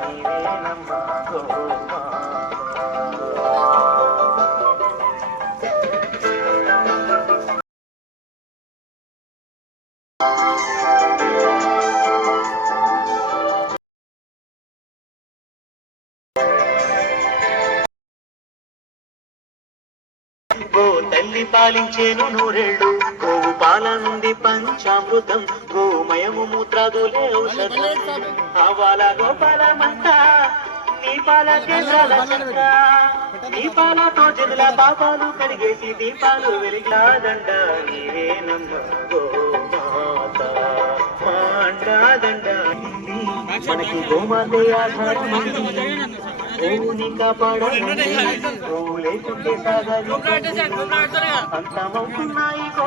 నీవేనమ్మా go తల్లి పాలించేను నూరేళ్ళు గోవు పాల నుండి పంచామృతం గో ఔషధం గోపాలమంతా కేంద్రాల చెక్క పాపాలు కడిగేసి దీపాలు వెలిగాదండ నీవేనమ్మ గోమాత మనకి గోమాతే ఆధారం గోవుని కాపాడాలి గోవు లేకుంటే సాగాలి అంతమవుతున్నాయి గోవుల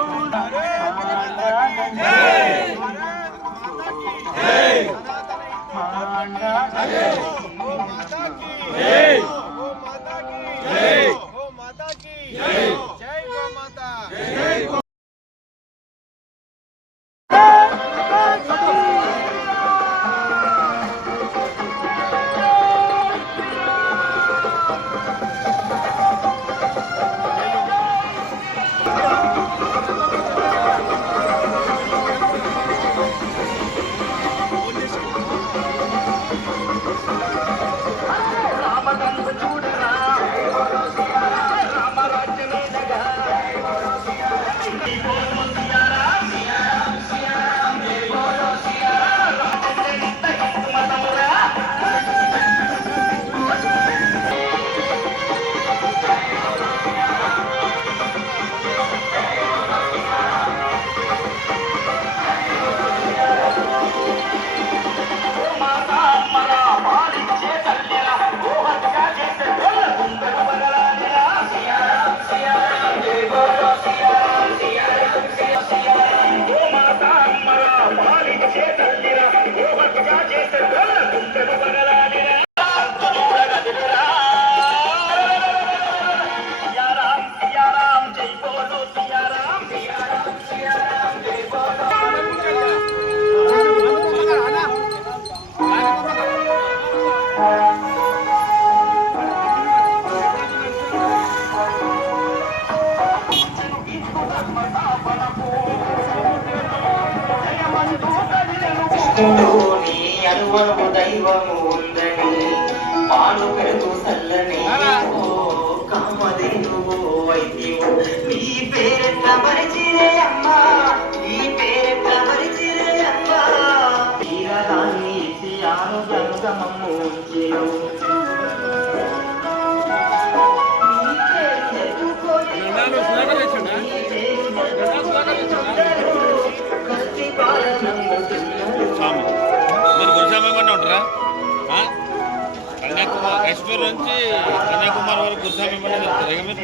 నీ అనువము దైవము ఉందని పాలు పెడుతూ చల్లని ఓ కామధేనువో వైద్యము. నీ పేరెట్ల మరిచిరే అమ్మా. కన్యాకుమారి కాశ్మీర్ నుంచి కన్యాకుమారి వరకు గుర్తాం ఇవ్వలేదు చెప్తారు ఇక మీరు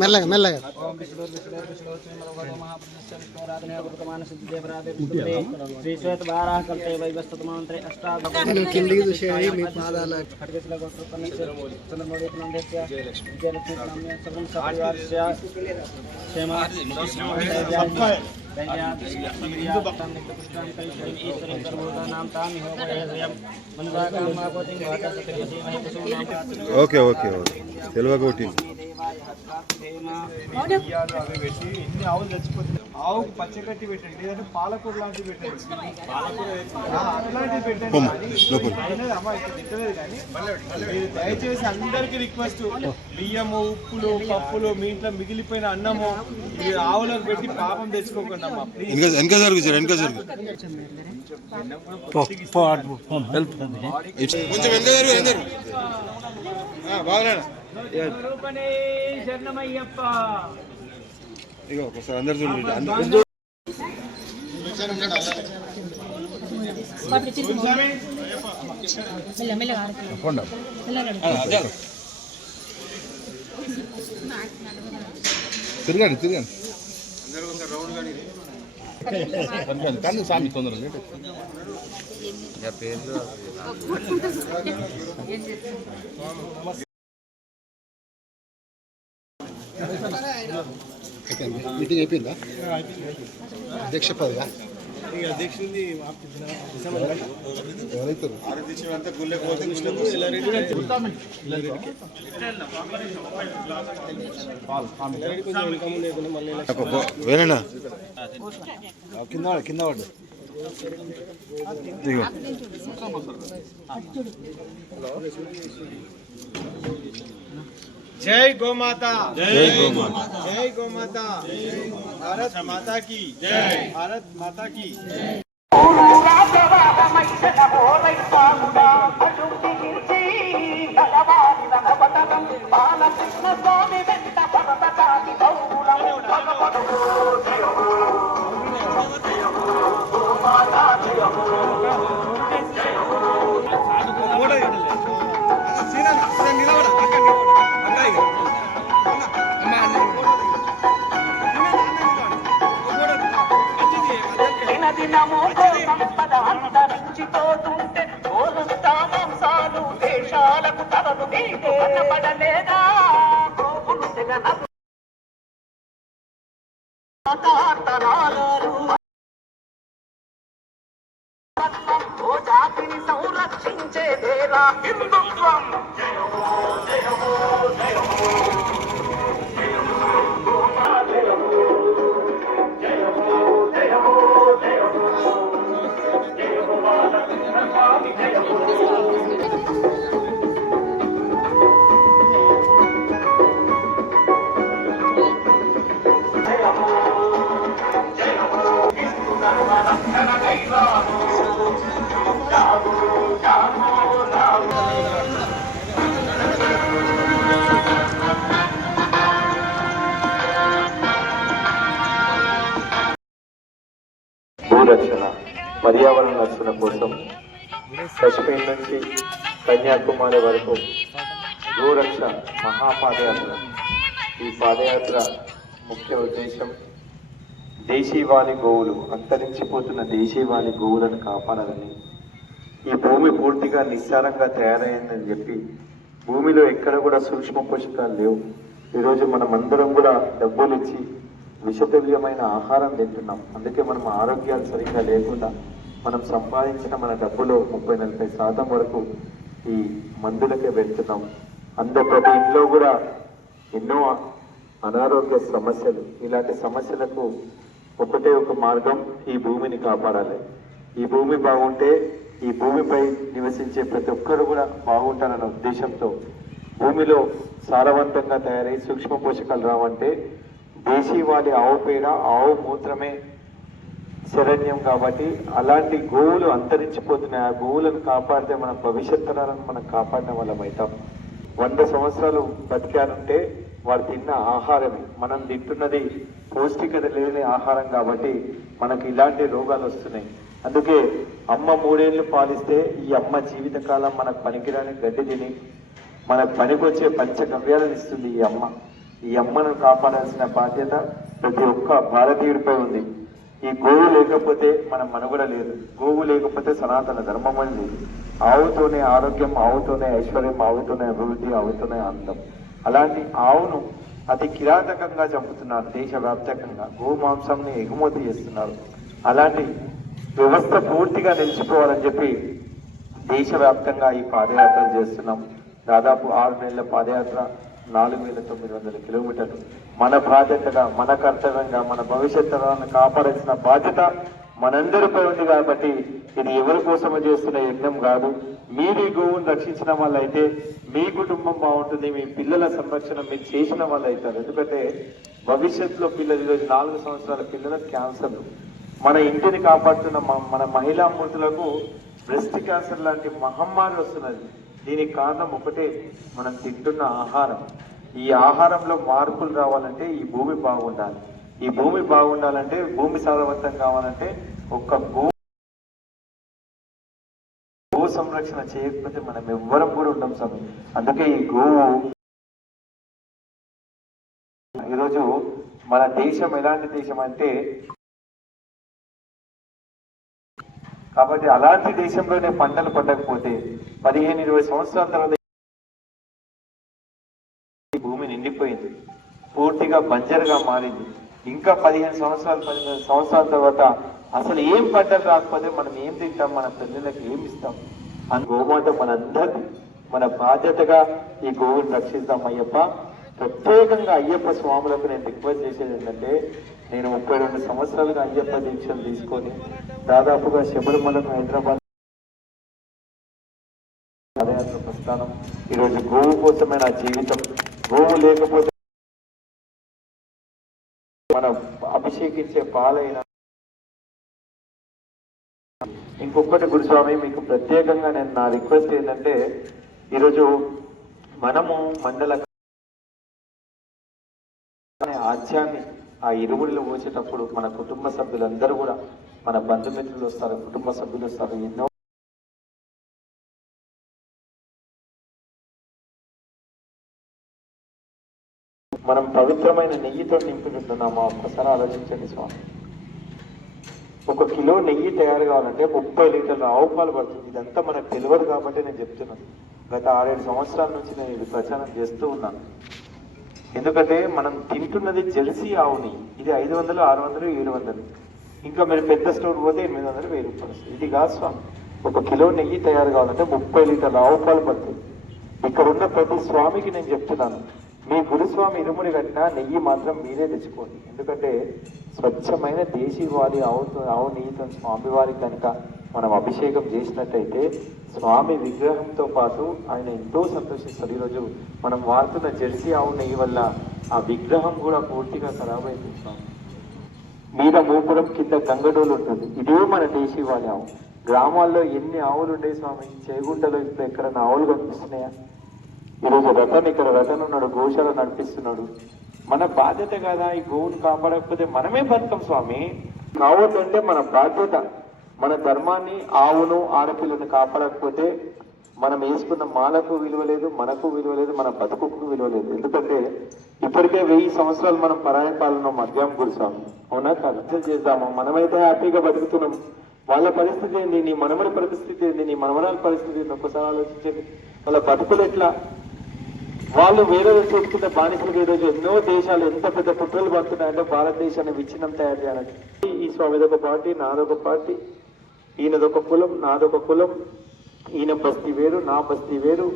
మెల్లగా మెల్లగా. కిందికి చూసేవి మీ పాదాల ఓకే ఓకే ఓకే. తెలివగా కొట్టింది. దేవాయ బియ్యాలు అవి పెట్టి ఎన్ని ఆవులు చచ్చిపోతున్నాయి ఆవుకు పచ్చగట్టి పెట్టండి లేదంటే పాలకూర లాంటివి పెట్టండి ఆ, అట్లాంటివి పెట్టండి కానీ అమ్మ మీరు దయచేసి అందరికీ రిక్వెస్ట్ బియ్యము ఉప్పులు పప్పులు మీ ఇంట్లో మిగిలిపోయిన అన్నము ఇది ఆవులకు పెట్టి పాపం తెచ్చుకోకుండా అమ్మా ప్లీజ్ వెనక వెనక జరుగు సార్ వెనక జరుగు కొంచెం వెనక జరుగు వెనక జరుగు ఆ, బాగున్నాడు ఇగో ఒకసారి అందరు చూడండి. అందరు తిరగండి తిరగండి. కానీ స్వామి తొందరగా మీటింగ్ అయిపోయిందా? అధ్యక్ష పదవా? ఎవరైతారు వేరేనా? కింద వాడు, కింద వాడు. జై గోమాత జై గోమాత జై గోమాత భారత్ మాతా की। జై భారత్ మాతా की। దినదినము సంపద అంతరించిపోతుంటే ఓలుస్తామంసాలు దేశాలకు తరలు నీకు కనపడలేదా? ఓ జాతిని సంరక్షించే హిందుత్వం భూరక్షణ పర్యావరణ రక్షణ కోసం కశ్మీర్ నుంచి కన్యాకుమారి వరకు భూరక్ష మహాపాదయాత్ర. ఈ పాదయాత్ర ముఖ్య ఉద్దేశం దేశీవాణి గోవులు అంతరించిపోతున్న దేశీవాణి గోవులను కాపాడాలని. ఈ భూమి పూర్తిగా నిస్సారంగా తయారైందని చెప్పి భూమిలో ఎక్కడ కూడా సూక్ష్మ పోషకాలు లేవు. ఈరోజు మనం అందరం కూడా డబ్బులు ఇచ్చి విషతుల్యమైన ఆహారం తింటున్నాం. అందుకే మనం ఆరోగ్యాలు సరిగ్గా లేకుండా మనం సంపాదించిన మన డబ్బులో ముప్పై నలభై శాతం వరకు ఈ మందులకే వెళ్తున్నాం అందరు ప్రతి ఇంట్లో కూడా ఎన్నో అనారోగ్య సమస్యలు. ఇలాంటి సమస్యలకు ఒకటే ఒక మార్గం ఈ భూమిని కాపాడాలి. ఈ భూమి బాగుంటే ఈ భూమిపై నివసించే ప్రతి ఒక్కరు కూడా బాగుంటారన్న ఉద్దేశంతో భూమిలో సారవంతంగా తయారై సూక్ష్మ పోషకాలు రావంటే దేశీవాళి ఆవు పేడ ఆవు మూత్రమే శరణ్యం కాబట్టి అలాంటి గోవులు అంతరించిపోతున్నాయి ఆ గోవులను కాపాడితే మన భవిష్యత్ తరాలను మనం కాపాడిన వాళ్ళం అవుతాం. వంద సంవత్సరాలు బతికారంటే వారు తిన్న ఆహారమే. మనం తింటున్నది పౌష్టికత లేని ఆహారం కాబట్టి మనకు ఇలాంటి రోగాలు వస్తున్నాయి. అందుకే అమ్మ మూడేళ్ళు పాలిస్తే ఈ అమ్మ జీవితకాలం మనకు పనికిరాని గడ్డి తిని మనకు పనికొచ్చే పంచగవ్యాలను ఇస్తుంది ఈ అమ్మ. ఈ అమ్మను కాపాడాల్సిన బాధ్యత ప్రతి ఒక్క భారతీయుడిపై ఉంది. ఈ గోవు లేకపోతే మన మనుగడ లేదు. గోవు లేకపోతే సనాతన ధర్మం అని లేదు. ఆవుతోనే ఆరోగ్యం ఆవుతోనే ఐశ్వర్యం ఆవుతోనే అభివృద్ధి ఆవుతోనే ఆనందం అలాంటి ఆవును అతి కిరాతకంగా చంపుతున్నారు దేశవ్యాప్తంగా. గోవు మాంసంని ఎగుమతి చేస్తున్నారు. అలాంటి వ్యవస్థ పూర్తిగా నిలిచిపోవాలని చెప్పి దేశవ్యాప్తంగా ఈ పాదయాత్ర చేస్తున్నాం. దాదాపు ఆరు నెలల పాదయాత్ర నాలుగు వేల తొమ్మిది వందల కిలోమీటర్లు. మన బాధ్యతగా మన కర్తవ్యంగా మన భవిష్యత్ తరాలను కాపాడాల్సిన బాధ్యత మనందరిపై ఉంది కాబట్టి ఇది ఎవరి కోసమో చేస్తున్న యజ్ఞం కాదు. మీరు ఈ గోవును రక్షించిన వాళ్ళైతే మీ కుటుంబం బాగుంటుంది మీ పిల్లల సంరక్షణ మీరు చేసిన వాళ్ళు అవుతారు ఎందుకంటే భవిష్యత్తులో పిల్లలు ఈరోజు నాలుగు సంవత్సరాల పిల్లలకు క్యాన్సర్లు. మన ఇంటిని కాపాడుతున్న మ- మన మహిళా మూర్తులకు బ్రెస్ట్ క్యాన్సర్ లాంటి మహమ్మారి వస్తున్నది. దీనికి కారణం ఒకటే మనం తింటున్న ఆహారం. ఈ ఆహారంలో మార్పులు రావాలంటే ఈ భూమి బాగుండాలి. ఈ భూమి బాగుండాలంటే భూమి సారవంతం కావాలంటే ఒక్క భూ గో సంరక్షణ చేయకపోతే మనం ఎవ్వరం కూడా ఉంటాం స్వామి. అందుకే ఈ గోవు ఈరోజు మన దేశం ఎలాంటి దేశం అంటే కాబట్టి అలాంటి దేశంలోనే పంటలు పండకపోతే పదిహేను ఇరవై సంవత్సరాల తర్వాత భూమి నిండిపోయింది. పూర్తిగా బంజరుగా మారింది. ఇంకా పదిహేను సంవత్సరాలు పదిహేను సంవత్సరాల తర్వాత అసలు ఏం పంటలు రాకపోతే మనం ఏం తింటాం మన పిల్లలకు ఏం ఇస్తాం? అని గోమాత మనందరి మన బాధ్యతగా ఈ గోవుని రక్షిస్తాం అయ్యప్ప. ప్రత్యేకంగా అయ్యప్ప స్వాములకు నేను రిక్వెస్ట్ చేసేది ఏంటంటే నేను ముప్పై రెండు సంవత్సరాలుగా అయ్యప్ప దీక్షలు తీసుకొని దాదాపుగా శబరిమలకు హైదరాబాద్ పాదయాత్ర ప్రస్థానం. ఈరోజు గోవు కోసమే నా జీవితం. గోవు లేకపోతే మనం అభిషేకించే పాలైన ఇంకొకటి గురుస్వామి మీకు ప్రత్యేకంగా నేను నా రిక్వెస్ట్ ఏంటంటే ఈరోజు మనము మండల అనే ఆజ్యాన్ని ఆ ఇరువుడిలో పోసేటప్పుడు మన కుటుంబ సభ్యులందరూ కూడా మన బంధుమిత్రులు వస్తారు కుటుంబ సభ్యులు వస్తారు ఎన్నో మనం పవిత్రమైన నెయ్యితో నింపుకుంటున్నామా. ఒక్కసారి ఆలోచించండి స్వామి. ఒక కిలో నెయ్యి తయారు కావాలంటే ముప్పై లీటర్ల ఆవు పాలు పడుతుంది. ఇదంతా మనకు తెలియదు కాబట్టి నేను చెప్తున్నాను. గత ఆరేడు సంవత్సరాల నుంచి నేను ఇది ప్రచారం చేస్తూ ఉన్నాను. ఎందుకంటే మనం తింటున్నది జెర్సీ ఆవు నెయ్యి ఇది ఐదు వందలు ఆరు వందలు ఏడు వందలు. ఇంకా మీరు పెద్ద స్టోర్ పోతే ఎనిమిది వందలు వెయ్యి రూపాయలు ఇది కాదు స్వామి. ఒక కిలో నెయ్యి తయారు కావాలంటే ముప్పై లీటర్ల ఆవు పాలు పడుతుంది. ఇక్కడ ఉన్న ప్రతి స్వామికి నేను చెప్తున్నాను. మీ గురుస్వామి ఇరుముడి కట్టినా నెయ్యి మాత్రం మీరే తెచ్చుకోండి. ఎందుకంటే స్వచ్ఛమైన దేశీవాది ఆవు ఆవు నెయ్యితో స్వామివారికి కనుక మనం అభిషేకం చేసినట్టయితే స్వామి విగ్రహంతో పాటు ఆయన ఎంతో సంతోషిస్తారు. ఈరోజు మనం వాడుతున్న జెర్సీ ఆవు నెయ్యి వల్ల ఆ విగ్రహం కూడా పూర్తిగా ఖరాబ్ అయిపోతుంది స్వామి. మీద మూపురం కింద గంగడోలు ఉంటుంది. ఇదే మన దేశీవాళి ఆవు. గ్రామాల్లో ఎన్ని ఆవులు ఉండేవి స్వామి? చేగుంటలో ఇప్పుడు ఎక్కడన్నా ఆవులు కనిపిస్తున్నాయా? ఈరోజు రతన్ ఇక్కడ రతన్ ఉన్నాడు గోశాల నడిపిస్తున్నాడు. మన బాధ్యత కదా? ఈ గోవును కాపాడకపోతే మనమే బతుకం స్వామి. కావద్దు మన బాధ్యత. మన ధర్మాన్ని ఆవును ఆడపిల్లను కాపాడకపోతే మనం వేసుకున్న మాలకు విలువ లేదు మనకు విలువ లేదు మన బతుకుకు విలువ లేదు. ఎందుకంటే ఇప్పటికే వెయ్యి సంవత్సరాలు మనం పరాయ పాలన మద్యం గురిసాము అవునా అర్థం చేద్దాము? మనమైతే హ్యాపీగా బతుకుతున్నాం. వాళ్ళ పరిస్థితి ఏంది? నీ మనమని పరిస్థితి ఏంది? నీ మనమరాల పరిస్థితి ఏంది? ఒక్కసారి ఆలోచించండి. వాళ్ళ బతుకులు ఎట్లా? వాళ్ళు వేరే చూసుకున్న బానిసలు ఈ ఎన్నో దేశాలు ఎంత పెద్ద కుట్రలు పడుతున్నాయంటే భారతదేశాన్ని విచ్ఛిన్నం తయారు చేయాలని. ఈ స్వామిదొక పార్టీ నాదొక పార్టీ. ఈయనదొక కులం నాదొక కులం. ఈయన బస్తీ వేరు నా బస్తీ వేరు.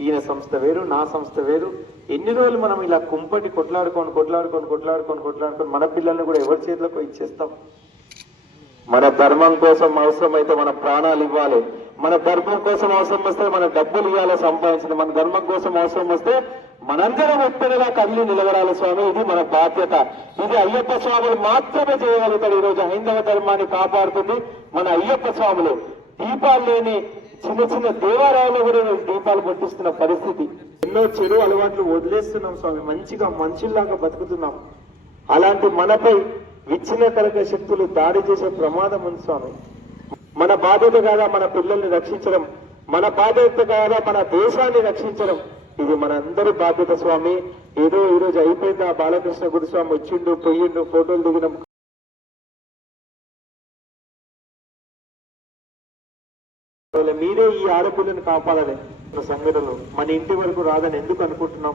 ఈయన సంస్థ వేరు నా సంస్థ వేరు. ఎన్ని రోజులు మనం ఇలా కుంపటి కొట్లాడుకొని కొట్లాడుకొని కొట్లాడుకొని కొట్లాడుకొని మన పిల్లల్ని కూడా ఎవరి చేతులకు ఇచ్చేస్తాం? మన ధర్మం కోసం అవసరమైతే మన ప్రాణాలు ఇవ్వాలి. మన ధర్మం కోసం అవసరం వస్తే మన డబ్బులు ఇవ్వాలి సంపాదించిన మన ధర్మం కోసం అవసరం వస్తే మనందరం ఒత్తిడిలా కళ్ళు నిలబడాలి స్వామి. ఇది మన బాధ్యత. ఇది అయ్యప్ప స్వాములు మాత్రమే చేయగలుగుతారు. ఈరోజు హైందవ ధర్మాన్ని కాపాడుతుంది మన అయ్యప్ప స్వాములు. దీపాలు లేని చిన్న చిన్న దేవాలయాలు కూడా దీపాలు పట్టిస్తున్న పరిస్థితి. ఎన్నో చెడు అలవాట్లు వదిలేస్తున్నాం స్వామి. మంచిగా మనుషుల్లాగా బతుకుతున్నాం. అలాంటి మనపై విచ్ఛిన్నకరక శక్తులు దాడి చేసే ప్రమాదం ఉంది స్వామి. మన బాధ్యత కాదా మన పిల్లల్ని రక్షించడం? మన బాధ్యత కాదా మన దేశాన్ని రక్షించడం? ఇది మన అందరి బాధ్యత స్వామి. ఏదో ఈ రోజు అయిపోయింది ఆ బాలకృష్ణ గురుస్వామి వచ్చిండు పోయిండు ఫోటోలు దిగినాం. మీరే ఈ ఆడపిల్లను కాపాడాలి. సంఘటనలు మన ఇంటి వరకు రాదని ఎందుకు అనుకుంటున్నాం?